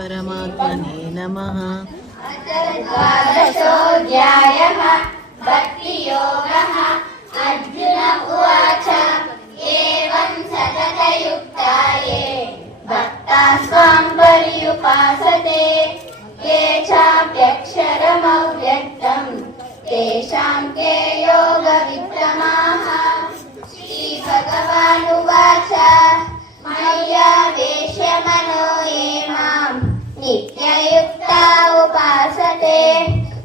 परमात्मने नमः। द्वादशोऽध्यायः भक्तियोगः। अर्जुन उवाच एवं सततयुक्ता ये भक्ताः स्वां पर्युपासते ये चाप्यक्षरमव्यक्तं तेषां के योगवित्तमाः। श्रीभगवानुवाच मय्यावेश्य मनो ये मां नित्ययुक्ता उपासते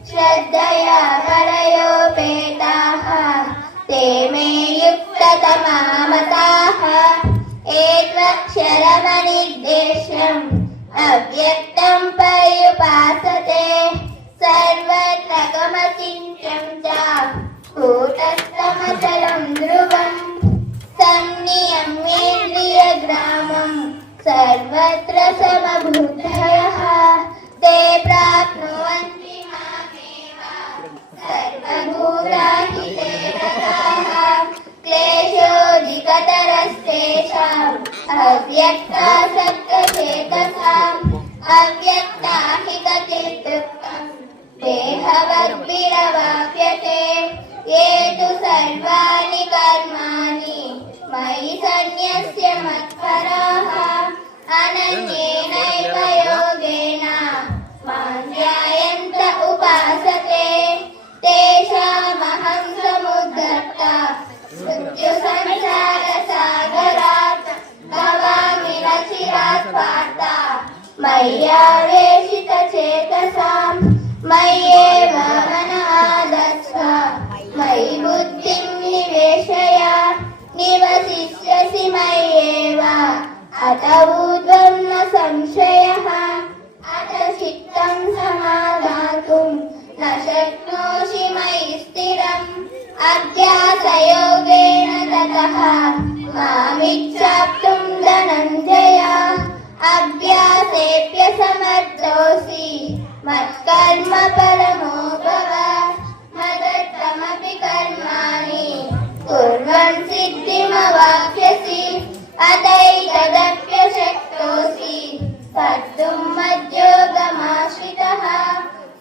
श्रद्धया परयोपेताः ते मे युक्ततमा मताः। एतक्षरमनिर्देश्यम् अव्यक्तं पर्युपासते सर्वत्र गमचिन्त्यं च कूटस्थमचलं ध्रुवम् संनियम्येन्द्रियग्रामं सर्वत्र समबुद्धयः ते प्राप्नुवन्ति मामेव सर्वभूताहिते रताः। क्लेशोऽधिकतरस्तेषाम् अव्यक्तासक्तचेतसाम् अव्यक्ता हि गतिर्दुःखम् देहवद्भिरवाप्यते ये तु सर्वाणि कर्माणि मयि सन्न्यस्य मत्पराः अनन्येनैव योगेन मां ध्यायन्त उपासते तेषामहं समुद्धर्ता मृत्युसंसारसागरात् भवामि न चिरात् पार्थ मय्यावेशितचेतसाम् मय्येव मनमादस्व मयि बुद्धिं निवेशय निवसिष्यसि मय्येव अत ऊर्ध्वं न संशयः। अथ चित्तं समादातुं न शक्नोषि मयि स्थिरम् अभ्यासयोगेन ततः मामिच्छाप्तुं धनञ्जय अभ्यासेऽप्यसमर्थोऽसि मत्कर्म परमो भव मदर्थमपि कर्माणि कुर्वन् सिद्धिमवाप्स्यसि अतैतदप्यशक्तोऽसि कर्तुं मद्योगमाश्रितः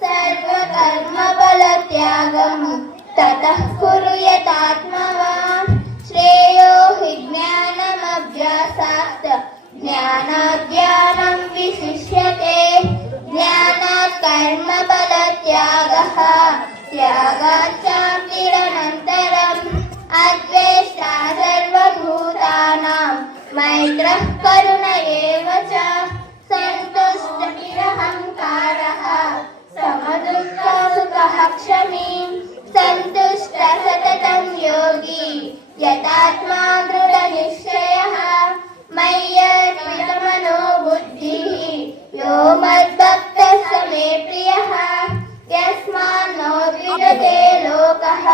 सर्वकर्मफलत्यागं ततः कुरु यतात्मवान् श्रेयो हि ज्ञानमभ्यासात् ज्ञानात् ज्ञानं विशिष्यते ज्ञानात् कर्मफलत्यागः त्यागात् शान्तिरनन्तरम् अद्वेष्टा सर्वभूतानां मैत्रः करुण एव च सन्तुष्टनिरहङ्कारः समदुःखसुखः क्षमी सन्तुष्टः सततं योगी यतात्मा दृढनिश्चयः मय्यर्पितमनो बुद्धिः यो मद्भक्तः स मे प्रियः यस्मान्नो द्विजते लोकः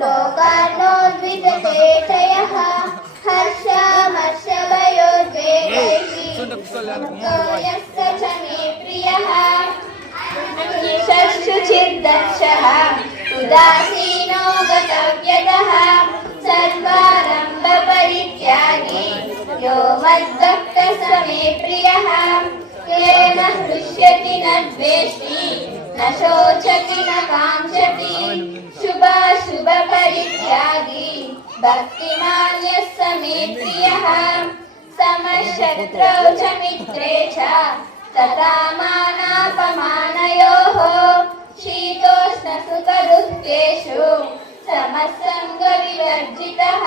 लोकान्नो द्विजते च यः हर्षामर्षभयोद्वेगैः यस्य च मे प्रियः शुचिर्दक्षः उदासीनो गतव्यतः सर्वारम्भपरित्यागी यो मद्भक्तः स मे प्रियः येन हृष्यति न द्वेष्टि न शोचति न काङ्क्षति शुभाशुभपरित्यागी भक्तिमान् यः स मे प्रियः समशत्रौ च मित्रे च तथा मानापमानयोः शीतोष्णसुखदुःखेषु समसङ्गविवर्जितः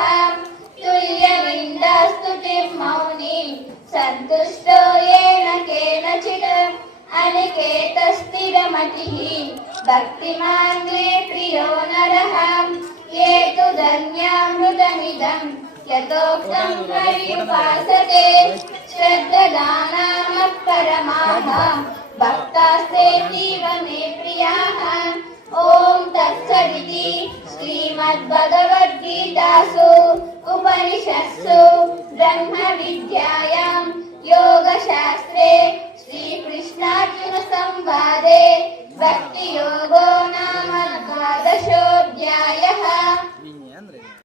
तुल्यनिन्दास्तुतिं मौनी सन्तुष्टो येन केनचित् अनिकेतस्थिरमतिः भक्तिमान् मे प्रियो नरः ये तु धन्यामृतमिदम् यतोक्तं पर्युपासते श्रद्धदानामत्परमाः भक्तास्तेतीव मे प्रियाः। ॐ तत्सदिति श्रीमद्भगवद्गीतासु उपनिषत्सु ब्रह्मविद्यायां योगशास्त्रे श्रीकृष्णार्जुनसंवादे भक्तियोगो नाम द्वादशोऽध्यायः।